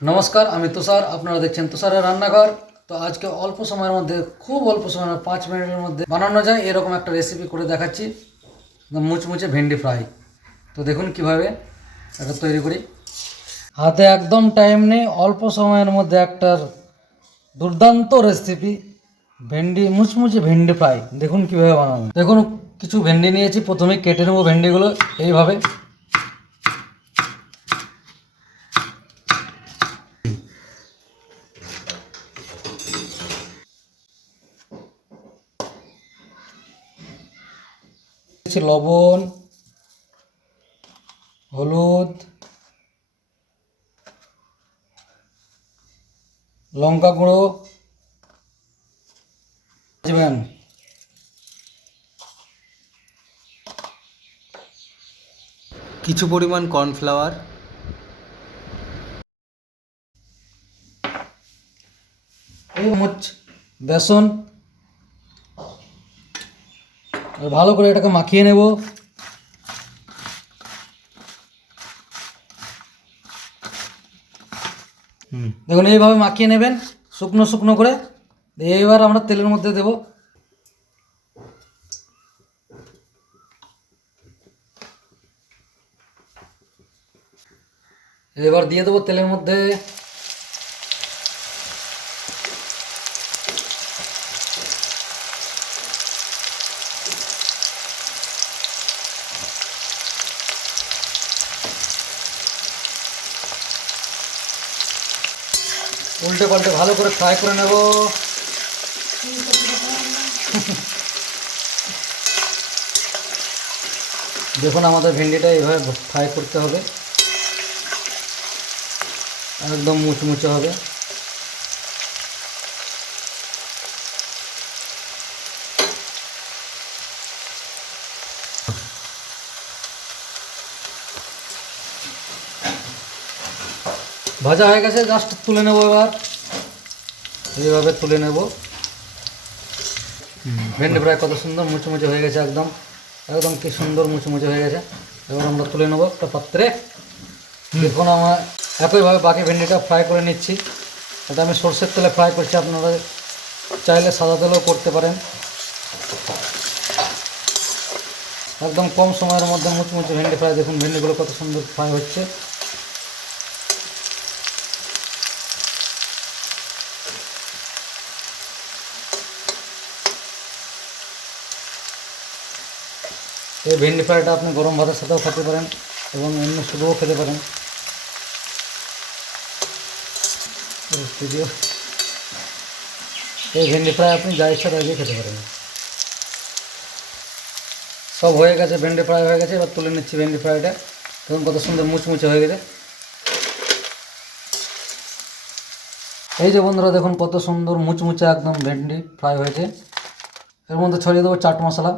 নমস্কার আমি তুষার আপনারা দেখছেন তুষারের রান্নাঘর। তো আজকে অল্প সময়ের মধ্যে খুব অল্প সময়ের মধ্যে, পাঁচ মিনিটের মধ্যে বানানো যায়। এরকম একটা রেসিপি করে দেখাচ্ছি। মুচমুচে ভেন্ডি ফ্রাই। তো দেখুন কীভাবে এটা তৈরি করি। হাতে একদম টাইম নেই অল্প সময়ের মধ্যে একটা দুর্দান্ত রেসিপি ভেন্ডি মুচমুচে ভেন্ডি ফ্রাই। দেখুন কীভাবে বানানো দেখুন কিছু ভেন্ডি নিয়েছি। প্রথমে কেটে নেব ভেন্ডিগুলো এইভাবে। দিচ্ছি লবণ হলুদ লঙ্কা গুঁড়ো। দিবেন। কিছু পরিমাণ কর্নফ্লাওয়ার। এই চামচ বেসন। ভালো করে এটাকে মাখিয়ে নেব। দেখুন এইভাবে মাখিয়ে নেবেন শুকনো শুকনো করে। এইবার আমরা তেলের মধ্যে দেব। এবার দিয়ে দেবো তেলের মধ্যে উল্টে পাল্টে ভালো করে ফ্রাই করে নেব। দেখুন আমাদের ভেন্ডিটা এইভাবে ফ্রাই করতে হবে। একদম মুচমুচে হবে। ভাজা হয়ে গেছে জাস্ট তুলে নেব এবার। এইভাবে তুলে নেব। ভেন্ডি ফ্রাই কত সুন্দর মুচমুচে হয়ে গেছে একদম। একদম কি সুন্দর মুচমুচে হয়ে গেছে। এবার আমরা তুলে নেব একটা পাত্রে। দেখুন আমার একইভাবে বাকি ভেন্ডিটা ফ্রাই করে নিচ্ছি। এটা আমি সর্ষের তেলে ফ্রাই করছি আপনারা চাইলে সাদা তেলেও করতে পারেন। একদম কম সময়ের মধ্যে মুচমুচে ভেন্ডি ফ্রাই দেখুন ভেন্ডিগুলো কত সুন্দর ফ্রাই হচ্ছে। এই ভেন্ডি ফ্রাইটা আপনি গরম ভাতের সাথেও খেতে পারেন এবং এমনি শুধুও খেতে পারেন। এই ভেন্ডি ফ্রাই আপনি যা ইচ্ছা তাই খেতে পারেন। সব হয়ে গেছে, ভেন্ডি ফ্রাই হয়ে গেছে, এবার তুলে নিচ্ছি ভেন্ডি ফ্রাইটা দেখুন কত সুন্দর মুচমুচে হয়ে গেছে। এই যে বন্ধুরা, দেখুন কত সুন্দর মুচমুচে একদম ভেন্ডি ফ্রাই হয়েছে। এর মধ্যে ছড়িয়ে দেবো চাট মশলা।